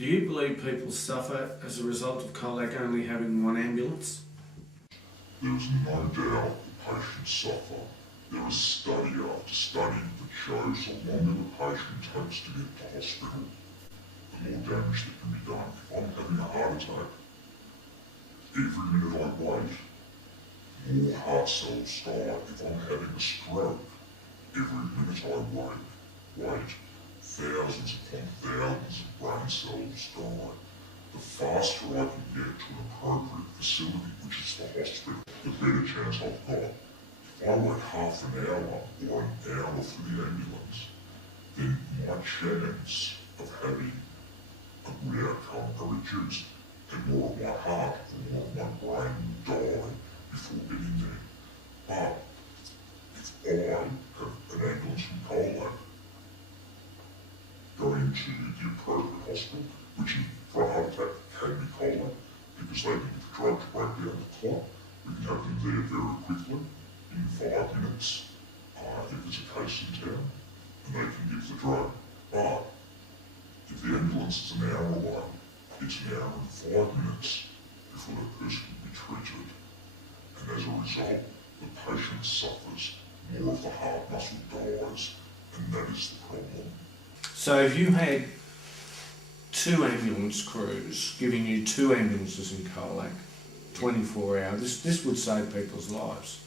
Do you believe people suffer as a result of Colac only having one ambulance? There is no doubt the patients suffer. There is study after study that shows the longer the patient takes to get to hospital, the more damage that can be done. If I'm having a heart attack, every minute I wait, more heart cells die. If I'm having a stroke, every minute I wait, thousands upon thousands of brain cells die. The faster I can get to an appropriate facility, which is the hospital, the better chance I've got. If I wait half an hour or an hour for the ambulance, then my chance of having a good outcome are reduced, and more of my heart and more of my brain will die before getting there. But if I have an ambulance from Colac going to the appropriate hospital, which for a heart attack can be Colac, because they can give drugs to break down the clot, we can have them there very quickly, in 5 minutes, if there's a case in town, and they can give the drug. But if the ambulance is an hour away, it's an hour and 5 minutes before that person can be treated. And as a result, the patient suffers, more of the heart muscle dies, and that is the problem. So if you had 2 ambulance crews giving you 2 ambulances in Colac, 24 hours, this would save people's lives.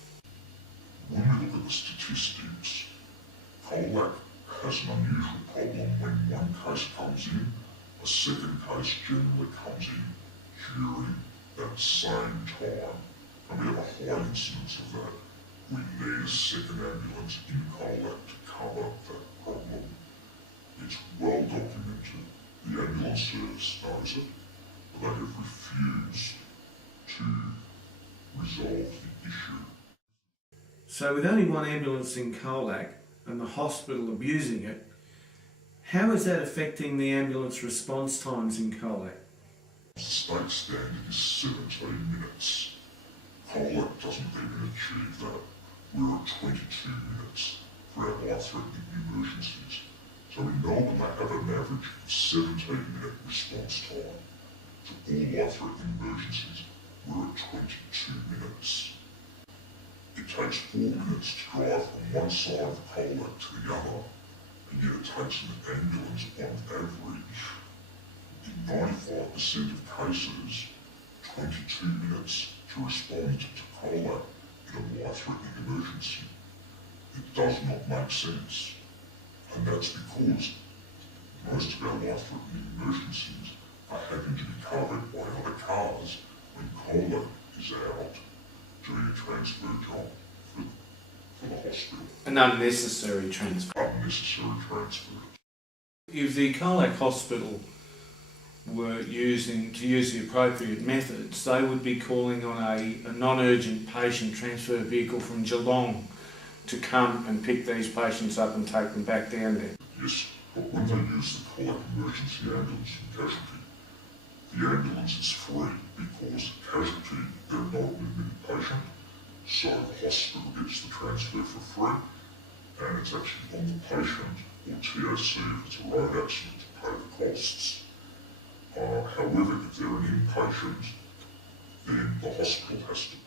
When we look at the statistics, Colac has an unusual problem when one case comes in, a second case generally comes in during that same time. And we have a high incidence of that. We need a second ambulance in Colac to cover that problem. It's well documented. The ambulance service knows it, but they have refused to resolve the issue. So with only one ambulance in Colac and the hospital abusing it, how is that affecting the ambulance response times in Colac? The state standard is 17 minutes. Colac doesn't even achieve that. We're at 22 minutes for our life-threatening emergencies. So in Melbourne they have an average of 17-minute response time to all life-threatening emergencies. We're at 22 minutes. It takes 4 minutes to drive from one side of Colac to the other, and yet it takes an ambulance on average, in 95% of cases, 22 minutes to respond to Colac in a life-threatening emergency. It does not make sense, and that's because most of our life-threatening emergencies are having to be covered by other cars when Colac is out doing a transfer job for the hospital. An unnecessary transfer. Unnecessary transfer. If the Colac Hospital were to use the appropriate methods, they would be calling on a non-urgent patient transfer vehicle from Geelong to come and pick these patients up and take them back down there. Yes, but when they use the Colac emergency ambulance in casualty, the ambulance is free because casualty, they're not an admitted patient, so the hospital gets the transfer for free, and it's actually on the patient or TAC if it's a road accident to pay the costs. However, if they're an inpatient, then the hospital has to